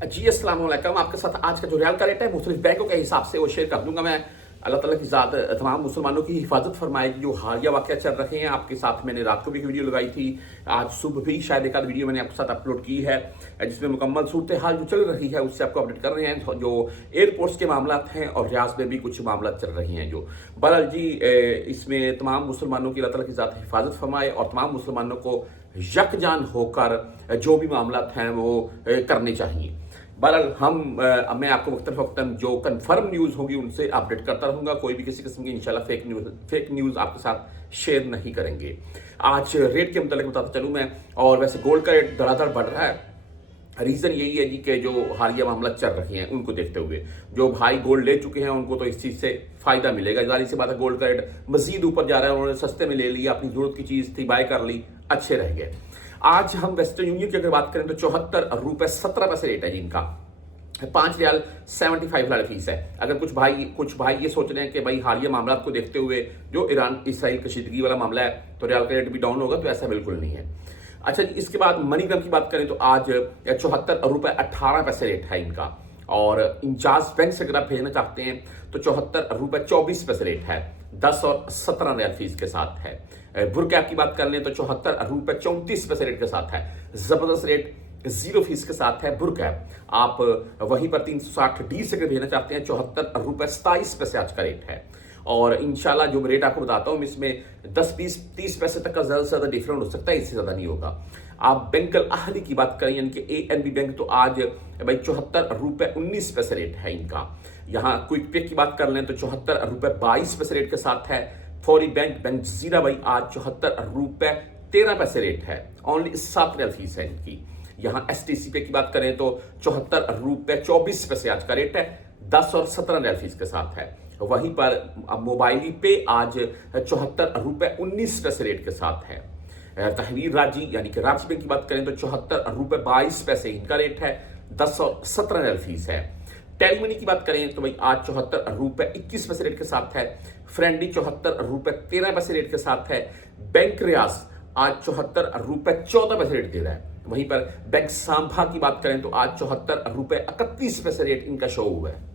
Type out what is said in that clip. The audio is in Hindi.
जी अस्सलाम वालेकुम। आपके साथ आज का जो रियाल का रेट है मुख्तलिफ बैंकों के हिसाब से वो शेयर कर दूंगा मैं। अल्लाह ताला की ज़ात तमाम मुसलमानों की हिफाजत फरमाएगी। जो हालिया वाक़या चल रहे हैं आपके साथ मैंने रात को भी एक वीडियो लगाई थी, आज सुबह भी शायद एक आध वीडियो मैंने आपके साथ अपलोड की है जिसमें मुकम्मल सूरत हाल जो चल रही है उससे आपको अपडेट कर रहे हैं। जो एयरपोर्ट्स के मामला हैं और रियाज में भी कुछ मामला चल रही हैं जो बहरहाल जी इसमें तमाम मुसलमानों की अल्लाह ताला की ज़ात हिफाजत फरमाए और तमाम मुसलमानों को यकजान होकर जो भी मामला हैं वो करने चाहिए। बहरहाल मैं आपको वक्तन जो कंफर्म न्यूज़ होगी उनसे अपडेट करता रहूँगा। कोई भी किसी किस्म की इंशाल्लाह फेक न्यूज़ आपके साथ शेयर नहीं करेंगे। आज रेट के मुताबिक बताता चलूँ मैं। और वैसे गोल्ड का रेट धड़ाधड़ बढ़ रहा है। रीज़न यही है जी कि जो हालिया मामला चल रहे हैं उनको देखते हुए जो भाई गोल्ड ले चुके हैं उनको तो इस चीज़ से फ़ायदा मिलेगा। जाहिर सी बात है गोल्ड का रेट मजीद ऊपर जा रहा है। उन्होंने सस्ते में ले लिया, अपनी ज़रूरत की चीज़ थी बाय कर ली, अच्छे रह गए। आज हम वेस्टर्न यूनियन की अगर बात करें तो 74 रुपये 17 पैसे रेट है जिनका। 5 रियाल 75 फीस है। अगर कुछ भाई ये सोच रहे हैं कि भाई हालिया मामला को देखते हुए जो ईरान इसराइल कशीदगी वाला मामला है तो रियाल का रेट भी डाउन होगा, तो ऐसा बिल्कुल नहीं है। अच्छा, इसके बाद मनीग्राम की बात करें तो आज 74 रुपये 18 पैसे रेट है इनका। और इंचार्ज बैंक से अगर आप भेजना चाहते हैं तो 74 रुपये 24 पैसे रेट है, 10 और 17 रियाल फीस के साथ है। बुर कैप की बात कर लें तो 74 रुपये 34 पैसे रेट के साथ है। जबरदस्त रेट 0 फीस के साथ है बुर कैप। आप वहीं पर 360 डी से अगर भेजना चाहते हैं 74 रुपये 27 पैसे आज का रेट है। और इंशाल्लाह जो रेट आपको बताता हूँ इसमें 10 20 30 पैसे तक का ज़्यादा से ज़्यादा डिफरेंट हो सकता है, इससे ज़्यादा नहीं होगा। आप बैंक अल अहली की बात करें यानी कि ANB बैंक तो आज भाई 74 रुपये 19 पैसे रेट है इनका। यहाँ क्विक पे की बात कर लें तो 74 रुपये 22 पैसे रेट के साथ है। फौरी बैंक जीरा भाई आज 74 रुपये 13 पैसे रेट है, ओनली 7 रियाल फीस है इनकी। यहाँ STC पे की बात करें तो 74 रुपये 24 पैसे आज का रेट है, 10 और 17 रियाल फीस के साथ है। वहीं पर मोबाइली पे आज 74 रुपये 19 पैसे रेट के साथ है। तहवीर राजी यानी कि राजी बैंक की बात करें तो 74 रुपये 22 पैसे इनका रेट है, 10 और 17 रियाल फीस है। टेलीमनी की बात करें तो भाई आज 74 रुपये 21 पैसे रेट के साथ है। फ्रेंडी 74 रुपये 13 पैसे रेट के साथ है। बैंक रियाज आज 74 रुपये 14 पैसे रेट दे रहा है। वहीं पर बैंक सांभा की बात करें तो आज 74 रुपये 31 पैसे रेट इनका शो हुआ है।